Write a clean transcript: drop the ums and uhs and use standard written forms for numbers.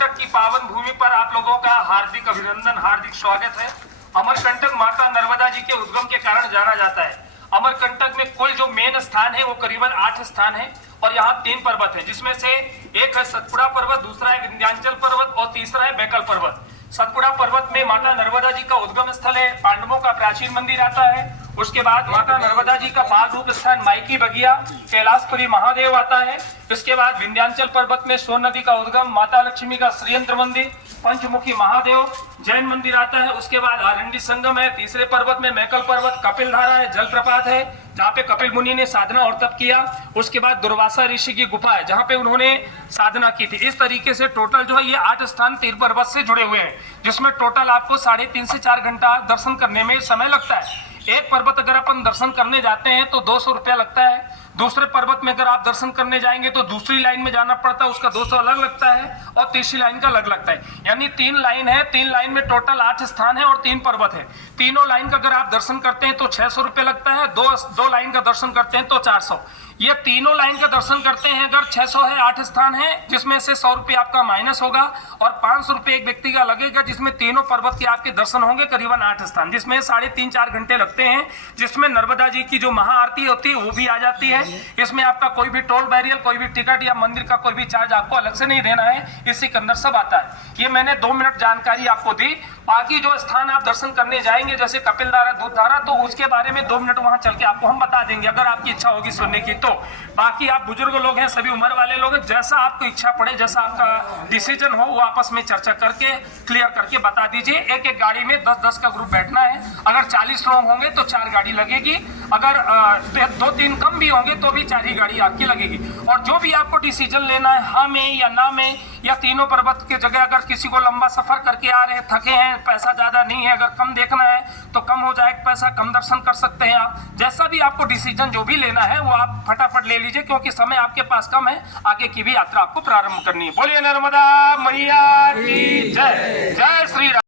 अमरकंटक की पावन भूमि पर आप लोगों का हार्दिक अभिनंदन, हार्दिक स्वागत है। अमरकंटक माता नर्मदा जी के उद्गम के कारण जाना जाता है। अमरकंटक में कुल जो मेन स्थान है वो करीबन 8 स्थान है और यहाँ 3 पर्वत है, जिसमें से एक है सतपुड़ा पर्वत, दूसरा है विंध्याचल पर्वत और तीसरा है बैकल पर्वत। सतपुड़ा पर्वत में माता नर्मदा जी का उद्गम स्थल है, पांडवों का प्राचीन मंदिर आता है। उसके बाद माता नर्मदा जी का बाल रूप स्थान माइकी बगिया, कैलाशपुरी महादेव आता है। इसके बाद विंध्याचल पर्वत में सोन नदी का उद्गम, माता लक्ष्मी का श्रीयंत्र मंदिर, पंचमुखी महादेव जैन मंदिर आता है। उसके बाद आरंडी संगम है। तीसरे पर्वत में मैकल पर्वत, कपिल धारा है, जलप्रपात है जहाँ पे कपिल मुनि ने साधना और तप किया। उसके बाद दुर्वासा ऋषि की गुफा है जहाँ पे उन्होंने साधना की थी। इस तरीके से टोटल जो है ये 8 स्थान तीर पर्वत से जुड़े हुए हैं, जिसमें टोटल आपको 3.5 से 4 घंटा दर्शन करने में समय लगता है। एक पर्वत अगर अपन दर्शन करने जाते हैं तो 200 रुपया लगता है। दूसरे पर्वत में अगर आप दर्शन करने जाएंगे तो दूसरी लाइन में जाना पड़ता है, उसका 200 अलग लगता है और तीसरी लाइन का अलग लगता है। यानी 3 लाइन है, 3 लाइन में टोटल 8 स्थान है और 3 पर्वत है। तीनों लाइन का अगर आप दर्शन करते हैं तो 600 रुपये लगता है, दो लाइन का दर्शन करते हैं तो 400। ये तीनों लाइन का दर्शन करते हैं अगर 600 है, 8 स्थान है, जिसमें से 100 रुपये आपका माइनस होगा और 500 रुपये एक व्यक्ति का लगेगा, जिसमें तीनों पर्वत के आपके दर्शन होंगे करीबन 8 स्थान, जिसमें 3.5-4 घंटे लगते हैं। जिसमें नर्मदा जी की जो महाआरती होती है वो भी आ जाती है। इसमें आपका कोई भी टोल बैरियर, कोई भी टिकट या मंदिर का कोई भी चार्ज आपको अलग से नहीं देना है, इसी के अंदर सब आता है। ये मैंने 2 मिनट जानकारी आपको दी। बाकी जो स्थान आप दर्शन करने जाएंगे जैसे कपिल धारा, दूध धारा, तो उसके बारे में 2 मिनट वहां चल के आपको हम बता देंगे अगर आपकी इच्छा होगी सुनने की। तो बाकी आप बुजुर्ग लोग हैं, सभी उम्र वाले लोग हैं, जैसा आपको इच्छा पड़े, जैसा आपका डिसीजन हो वो आपस में चर्चा करके क्लियर करके बता दीजिए। एक एक गाड़ी में 10-10 का ग्रुप बैठना है। अगर 40 लोग होंगे तो 4 गाड़ी लगेगी, अगर 2-3 कम भी होंगे तो भी 4 ही गाड़ी आपकी लगेगी। और जो भी आपको डिसीजन लेना है, हाँ में या ना में, या तीनों पर्वत के जगह अगर किसी को लंबा सफर करके आ रहे हैं, थके हैं, पैसा ज्यादा नहीं है, अगर कम देखना है तो कम हो जाए पैसा, कम दर्शन कर सकते हैं आप। जैसा भी आपको डिसीजन जो भी लेना है वो आप फटाफट ले लीजिए, क्योंकि समय आपके पास कम है, आगे की भी यात्रा आपको प्रारंभ करनी है। बोलिए नर्मदा मैया की जय। जय श्री राम।